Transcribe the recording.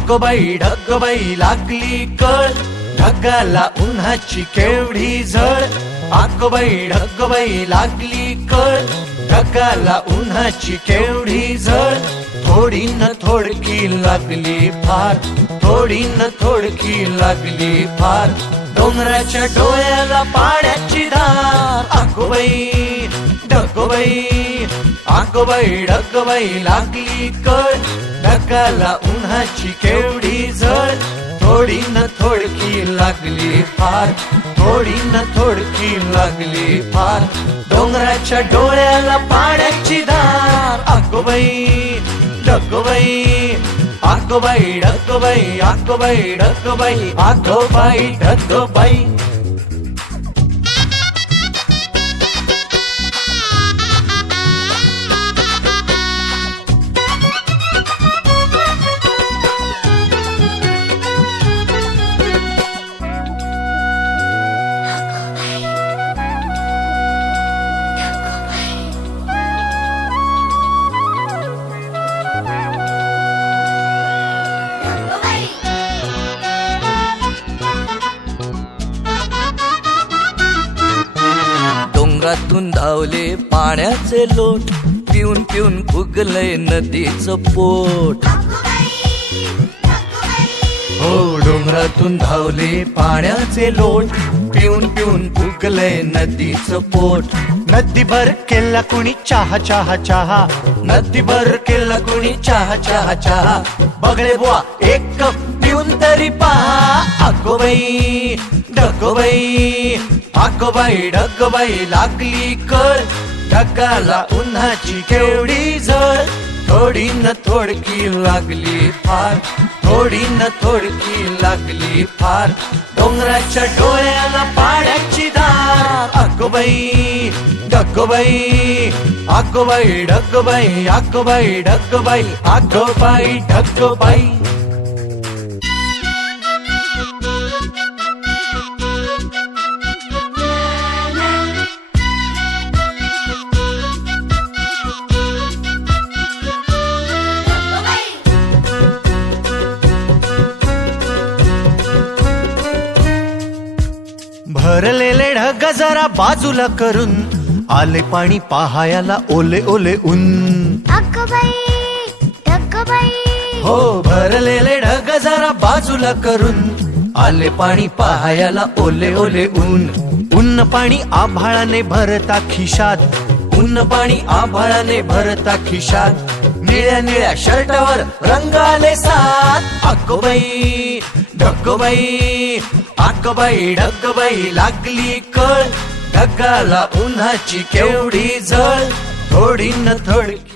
अगोबाई ढगबाई लागली कळ, ढगाला उन्हाची केवढी झळ. अगोबाई ढगबाई लागली कळ, ढगाला उन्हाची केवढी झळ. थोडी न थोडकी लागली फार, थोडी न थोडकी लागली फार. डोंगराच्या डोळ्याला पाण्याची धार. अगोबाई ढगबाई, अगोबाई ढगबाई लागली कळ, ढगाला उन्हाची केवढी झळ. थोडी न थोडकी लागली फार, थोडी न थोडकी लागली फार. डोंगराच्या डोळ्याला पाण्याची धार. अगोबाई ढगबाई, अगोबाई ढगबाई, अगोबाई ढगबाई, अगोबाई ढगबाई. डोंगरातून धावले पाण्याचे लोट, पिऊन पिऊन फुगलंय नदीचं पोट. हो डोंगरातून धावले पाण्याचे लोट, पिऊन पिऊन फुगलंय नदीचं पोट. नदीभर केला कुणी चहा चहा चहा, नदीभर केला कुणी चहा चहा चहा. बगळे बुवा एक कप पिऊन तरी पहा. अगोबाई ढगबाई, अगोबाई ढगबाई लागली कळ, ढगाला उन्हाची केवढी झळ. थोडी न थोडकी लागली फार, थोडी न थोडकी लागली फार. डोंगराच्या डोळ्याला पाण्याची धार. अगोबाई ढगबाई, अगोबाई ढगबाई, अगोबाई ढगबाई, अगोबाई ढगबाई. भरलेले ढग जरा बाजूला करून, आले पाणी पहायला ओले ओले ऊन. अगोबाई ढगबाई, हो भरलेले ढग जरा बाजूला करून, आले पाणी पहायला ओले ओले ऊन. ऊन पाणी आभाळाने भरता खिशात, ऊन पाणी आभाळाने भरता खिशात. निळ्या निळ्या शर्टावर रंग आले सात. अगोबाई ढगबाई, अगोबाई ढगबाई लागली कळ, ढगाला उन्हाची केवढी झळ. थोडी न थोडकी